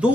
2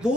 2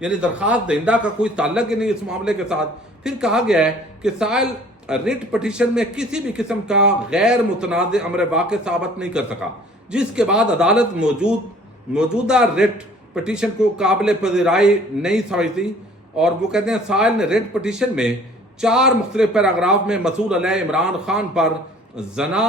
یعنی درخواست دہندہ کا کوئی تعلق ہی نہیں اس معاملے کے ساتھ۔ پھر کہا گیا ہے کہ سائل ریٹ پٹیشن میں کسی بھی قسم کا غیر متنازع امر واقع ثابت نہیں کر سکا، جس کے بعد عدالت موجودہ ریٹ پٹیشن کو قابل پذیرائی نہیں سمجھتی، اور وہ کہتے ہیں سائل نے ریٹ پٹیشن میں 4 مختلف پیراگراف میں مسعود علیہ عمران خان پر زنا،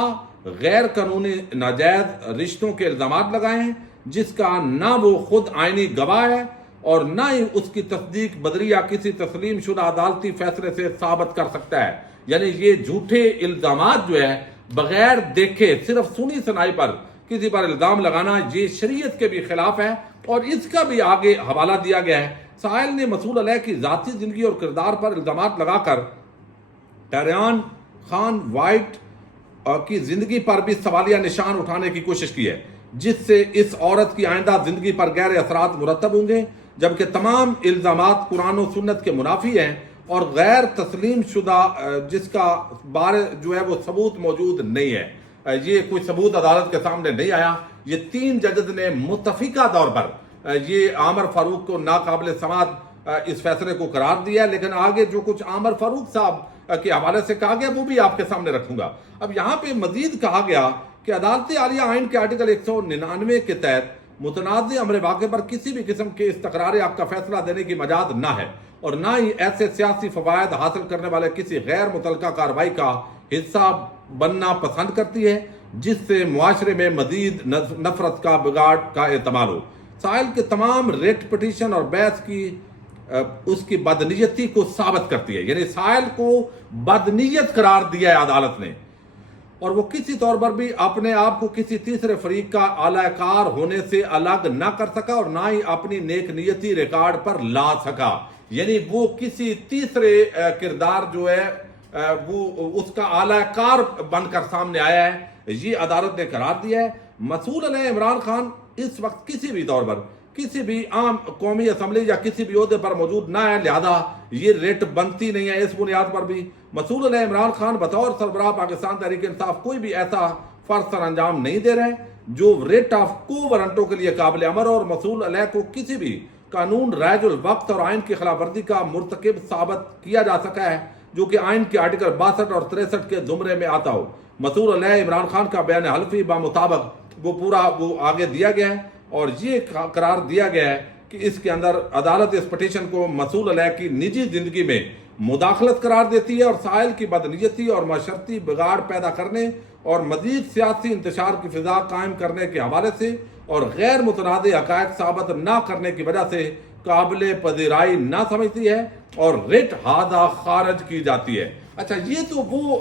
غیر قانونی ناجائز رشتوں کے الزامات لگائے ہیں، جس کا نہ وہ خود آئینی گواہ ہے اور نہ ہی اس کی تصدیق بدریہ کسی تسلیم شدہ عدالتی فیصلے سے ثابت کر سکتا ہے۔ یعنی یہ جھوٹے الزامات جو ہے بغیر دیکھے صرف سنی سنائی پر کسی پر الزام لگانا یہ شریعت کے بھی خلاف ہے، اور اس کا بھی آگے حوالہ دیا گیا ہے۔ سائل نے مسعود علیہ کی ذاتی زندگی اور کردار پر الزامات لگا کر ٹہریان خان وائٹ کی زندگی پر بھی سوالیہ نشان اٹھانے کی کوشش کی ہے، جس سے اس عورت کی آئندہ زندگی پر گہرے اثرات مرتب ہوں گے، جبکہ تمام الزامات قرآن و سنت کے منافی ہیں اور غیر تسلیم شدہ جس کا بارے جو ہے وہ ثبوت موجود نہیں ہے۔ یہ کوئی ثبوت عدالت کے سامنے نہیں آیا۔ یہ 3 ججز نے متفقہ طور پر یہ عامر فاروق کو ناقابل سماعت اس فیصلے کو قرار دیا، لیکن آگے جو کچھ عامر فاروق صاحب کے حوالے سے کہا گیا وہ بھی آپ کے سامنے رکھوں گا۔ اب یہاں پہ مزید کہا گیا کہ عدالت عالیہ آئین کے آرٹیکل 199 کے تحت متنازع امر واقع پر کسی بھی قسم کے استقرار حق کا فیصلہ دینے کی مجاز نہ ہے، اور نہ ہی ایسے سیاسی فوائد حاصل کرنے والے کسی غیر متعلقہ کارروائی کا حصہ بننا پسند کرتی ہے، جس سے معاشرے میں مزید نفرت کا بگاڑ کا احتمال ہو۔ سائل کے تمام ریٹ پٹیشن اور بحث کی اس کی بدنیتی کو ثابت کرتی ہے، یعنی سائل کو بدنیت قرار دیا ہے عدالت نے، اور وہ کسی طور پر بھی اپنے آپ کو کسی تیسرے فریق کا اعلی کار ہونے سے الگ نہ کر سکا اور نہ ہی اپنی نیک نیتی ریکارڈ پر لا سکا۔ یعنی وہ کسی تیسرے کردار جو ہے وہ اس کا اعلی کار بن کر سامنے آیا ہے، یہ عدالت نے قرار دیا ہے۔ مسعود علیہ عمران خان اس وقت کسی بھی طور پر کسی بھی عام قومی اسمبلی یا کسی بھی عہدے پر موجود نہ ہے، لہذا یہ ریٹ بنتی نہیں ہے۔ اس بنیاد پر بھی مسعود علیہ عمران خان بطور سربراہ پاکستان تحریک انصاف کوئی بھی ایسا فرض سر انجام نہیں دے رہے جو ریٹ آف کو وارنٹوں کے لیے قابل عمل اور مسعود علیہ کو کسی بھی قانون، رائج الوقت اور آئین کی خلاف ورزی کا مرتکب ثابت کیا جا سکا ہے، جو کہ آئین کے آرٹیکل 62 اور 63 کے زمرے میں آتا ہو۔ مسعود علیہ عمران خان کا بیان حلفی بمطابق وہ پورا وہ آگے دیا گیا ہے، اور یہ قرار دیا گیا ہے کہ اس کے اندر عدالت اس پٹیشن کو مسعود علیہ کی نجی زندگی میں مداخلت قرار دیتی ہے، اور سائل کی بدنیتی اور معاشرتی بگاڑ پیدا کرنے اور مزید سیاسی انتشار کی فضا قائم کرنے کے حوالے سے اور غیر متنازع حقائق ثابت نہ کرنے کی وجہ سے قابل پذیرائی نہ سمجھتی ہے اور ریٹ ہادہ خارج کی جاتی ہے۔ اچھا، یہ تو وہ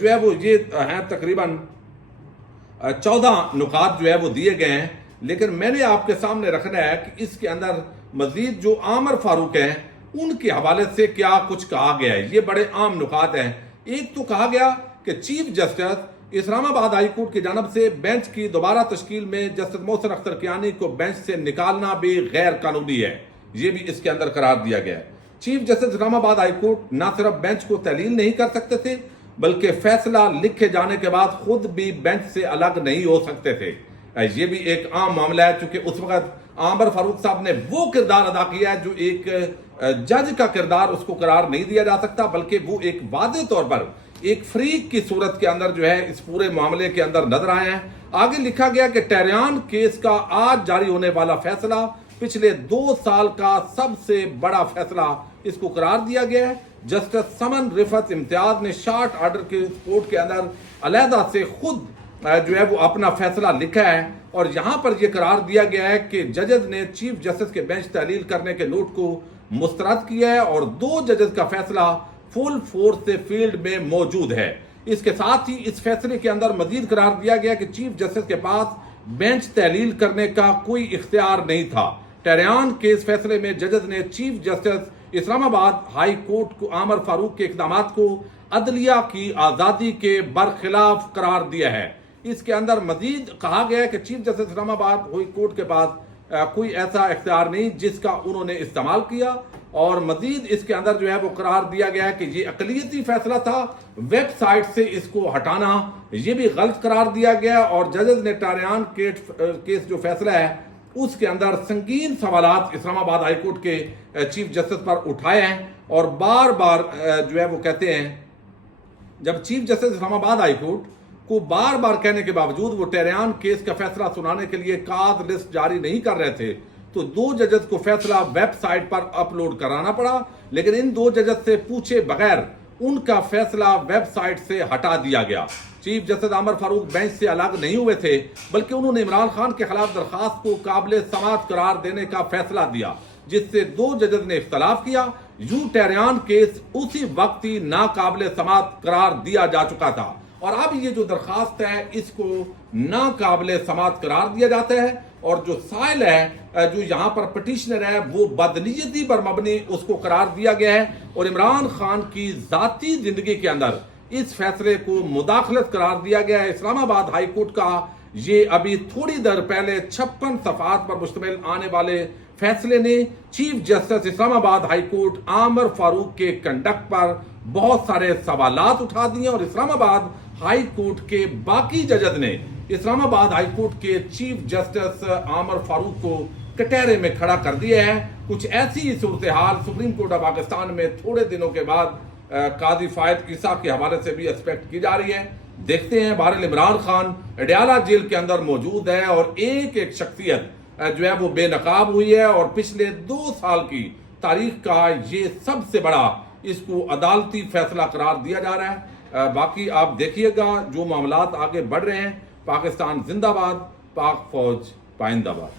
جو ہے وہ یہ ہیں تقریباً 14 نکات جو ہے وہ دیے گئے ہیں، لیکن میں نے آپ کے سامنے رکھنا ہے کہ اس کے اندر مزید جو عامر فاروق ہیں ان کے حوالے سے کیا کچھ کہا گیا ہے۔ یہ بڑے عام نکات ہیں۔ ایک تو کہا گیا کہ چیف جسٹس اسلام آباد ہائی کورٹ کی جانب سے بینچ کی دوبارہ تشکیل میں جسٹس محسن اختر کیانی کو بینچ سے نکالنا بھی غیر قانونی ہے، یہ بھی اس کے اندر قرار دیا گیا ہے۔ چیف جسٹس اسلام آباد ہائی کورٹ نہ صرف بینچ کو تعلیل نہیں کر سکتے تھے بلکہ فیصلہ لکھے جانے کے بعد خود بھی بینچ سے الگ نہیں ہو سکتے تھے۔ یہ بھی ایک عام معاملہ ہے، چونکہ اس وقت عامر فاروق صاحب نے وہ کردار ادا کیا ہے جو ایک جج کا کردار اس کو قرار نہیں دیا جا سکتا، بلکہ وہ ایک واضح طور پر ایک فریق کی صورت کے اندر جو ہے اس پورے معاملے کے اندر نظر آئے ہیں۔ آگے لکھا گیا کہ ٹہریان کیس کا آج جاری ہونے والا فیصلہ پچھلے 2 سال کا سب سے بڑا فیصلہ اس کو قرار دیا گیا ہے۔ جسٹس سمن رفعت امتیاز نے شارٹ آرڈر کے کورٹ کے اندر علیحدہ سے خود جو ہے وہ اپنا فیصلہ لکھا ہے، اور یہاں پر یہ قرار دیا گیا ہے کہ ججز نے چیف جسٹس کے بینچ تحلیل کرنے کے نوٹ کو مسترد کیا ہے اور 2 ججز کا فیصلہ فل فورس سے فیلڈ میں موجود ہے۔ اس کے ساتھ ہی اس فیصلے کے اندر مزید قرار دیا گیا کہ چیف جسٹس کے پاس بینچ تحلیل کرنے کا کوئی اختیار نہیں تھا۔ ٹہریان کیس فیصلے میں ججز نے چیف جسٹس اسلام آباد ہائی کورٹ کو عامر فاروق کے اقدامات کو عدلیہ کی آزادی کے برخلاف قرار دیا ہے۔ اس کے اندر مزید کہا گیا ہے کہ چیف جسٹس اسلام آباد ہائی کورٹ کے پاس کوئی ایسا اختیار نہیں جس کا انہوں نے استعمال کیا، اور مزید اس کے اندر جو ہے وہ قرار دیا گیا ہے کہ یہ اقلیتی فیصلہ تھا، ویب سائٹ سے اس کو ہٹانا یہ بھی غلط قرار دیا گیا، اور ججز نے ٹہریان کیس جو فیصلہ ہے اس کے اندر سنگین سوالات اسلام آباد ہائی کورٹ کے چیف جسٹس پر اٹھائے ہیں، اور بار بار جو ہے وہ کہتے ہیں، جب چیف جسٹس اسلام آباد ہائی کورٹ کو بار بار کہنے کے باوجود وہ ٹہریان کیس کا فیصلہ سنانے کے لیے کاز لسٹ جاری نہیں کر رہے تھے، تو 2 ججز کو فیصلہ ویب سائٹ پر اپلوڈ کرانا پڑا، لیکن ان 2 ججز سے پوچھے بغیر ان کا فیصلہ ویب سائٹ سے ہٹا دیا گیا۔ چیف جسٹس عامر فاروق بینچ سے الگ نہیں ہوئے تھے، بلکہ انہوں نے عمران خان کے خلاف درخواست کو قابل سماعت قرار دینے کا فیصلہ دیا، جس سے 2 ججز نے اختلاف کیا۔ یوں ٹہریان کیس اسی وقت ہی ناقابل سماعت قرار دیا جا چکا تھا، اور اب یہ جو درخواست ہے اس کو ناقابل سماعت قرار دیا جاتا ہے، اور جو سائل ہے، جو یہاں پر پٹیشنر ہے، وہ بدنیتی پر مبنی اس کو قرار دیا گیا ہے، اور عمران خان کی ذاتی زندگی کے اندر اس فیصلے کو مداخلت قرار دیا گیا ہے۔ اسلام آباد ہائی کورٹ کا یہ ابھی تھوڑی دیر پہلے 56 صفحات پر مشتمل آنے والے فیصلے نے چیف جسٹس اسلام آباد ہائی کورٹ عامر فاروق کے کنڈکٹ پر بہت سارے سوالات اٹھا دیے، اور اسلام آباد ہائی کورٹ کے باقی ججز نے اسلام آباد ہائی کورٹ کے چیف جسٹس عامر فاروق کو کٹہرے میں کھڑا کر دیا ہے۔ کچھ ایسی صورتحال سپریم کورٹ آف پاکستان میں تھوڑے دنوں کے بعد قاضی فائد عیسیٰ کے حوالے سے بھی ایکسپیکٹ کی جا رہی ہے۔ دیکھتے ہیں۔ بہرحال عمران خان اڈیالہ جیل کے اندر موجود ہے، اور ایک ایک شخصیت جو ہے وہ بے نقاب ہوئی ہے، اور پچھلے 2 سال کی تاریخ کا یہ سب سے بڑا اس کو عدالتی فیصلہ قرار دیا جا رہا ہے۔ باقی آپ دیکھیے گا جو معاملات آگے بڑھ رہے ہیں۔ پاکستان زندہ باد، پاک فوج پائندہ باد۔